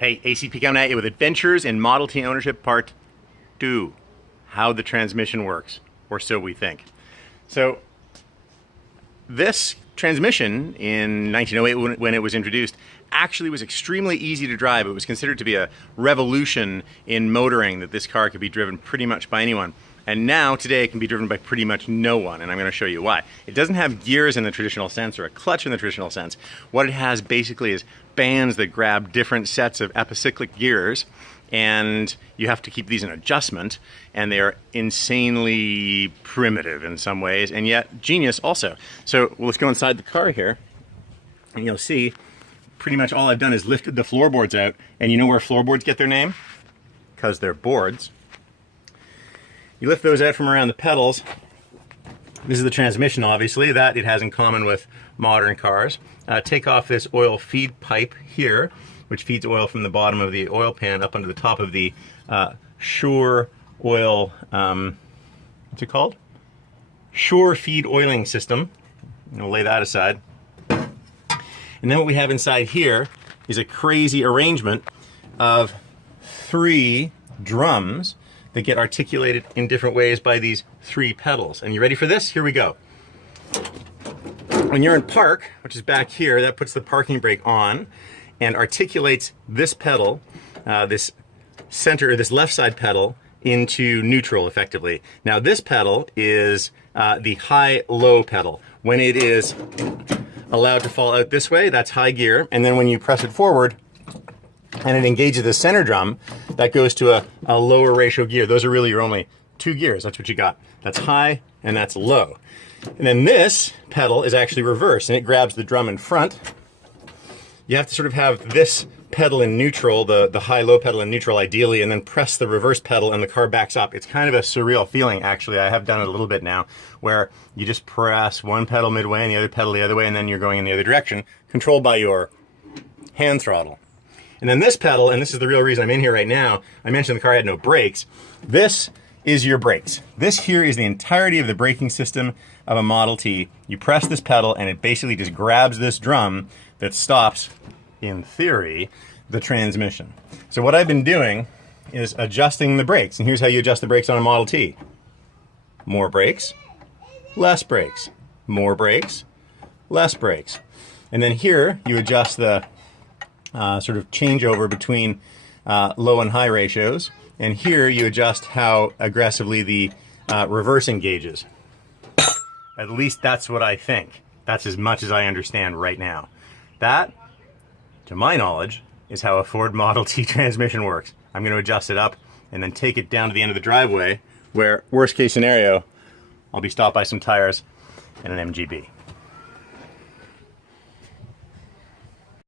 Hey, ACP coming at you with Adventures in Model T Ownership Part 2. How the transmission works, or so we think. So, this transmission in 1908 when it was introduced actually was extremely easy to drive. It was considered to be a revolution in motoring, that this car could be driven pretty much by anyone. And now, today, it can be driven by pretty much no one, and I'm going to show you why. It doesn't have gears in the traditional sense, or a clutch in the traditional sense. What it has basically is bands that grab different sets of epicyclic gears, and you have to keep these in adjustment, and they are insanely primitive in some ways, and yet genius also. So let's go inside the car here, and you'll see pretty much all I've done is lifted the floorboards out, and you know where floorboards get their name? Because they're boards. You lift those out from around the pedals. This is the transmission, obviously. That it has in common with modern cars. Take off this oil feed pipe here, which feeds oil from the bottom of the oil pan up onto the top of the Sure oil, what's it called? Sure feed oiling system. We'll lay that aside. And then what we have inside here is a crazy arrangement of 3 drums that get articulated in different ways by these 3 pedals. And you ready for this? Here we go. When you're in park, which is back here, that puts the parking brake on and articulates this pedal, this left side pedal, into neutral effectively. Now this pedal is the high-low pedal. When it is allowed to fall out this way, that's high gear, and then when you press it forward and it engages the center drum, that goes to a lower ratio gear. Those are really your only 2 gears. That's what you got. That's high and that's low. And then this pedal is actually reversed, and it grabs the drum in front. You have to sort of have this pedal in neutral, the high-low pedal in neutral ideally, and then press the reverse pedal and the car backs up. It's kind of a surreal feeling, actually. I have done it a little bit now, where you just press one pedal midway and the other pedal the other way, and then you're going in the other direction, controlled by your hand throttle. And then this pedal, and this is the real reason I'm in here right now, I mentioned the car had no brakes. This is your brakes. This here is the entirety of the braking system of a Model T. You press this pedal and it basically just grabs this drum that stops, in theory, the transmission. So what I've been doing is adjusting the brakes, and here's how you adjust the brakes on a Model T. More brakes, less brakes, more brakes, less brakes. And then here you adjust the sort of changeover between low and high ratios, and here you adjust how aggressively the reverse engages. At least that's what I think. That's as much as I understand right now. That, to my knowledge, is how a Ford Model T transmission works. I'm going to adjust it up and then take it down to the end of the driveway where, worst case scenario, I'll be stopped by some tires and an MGB.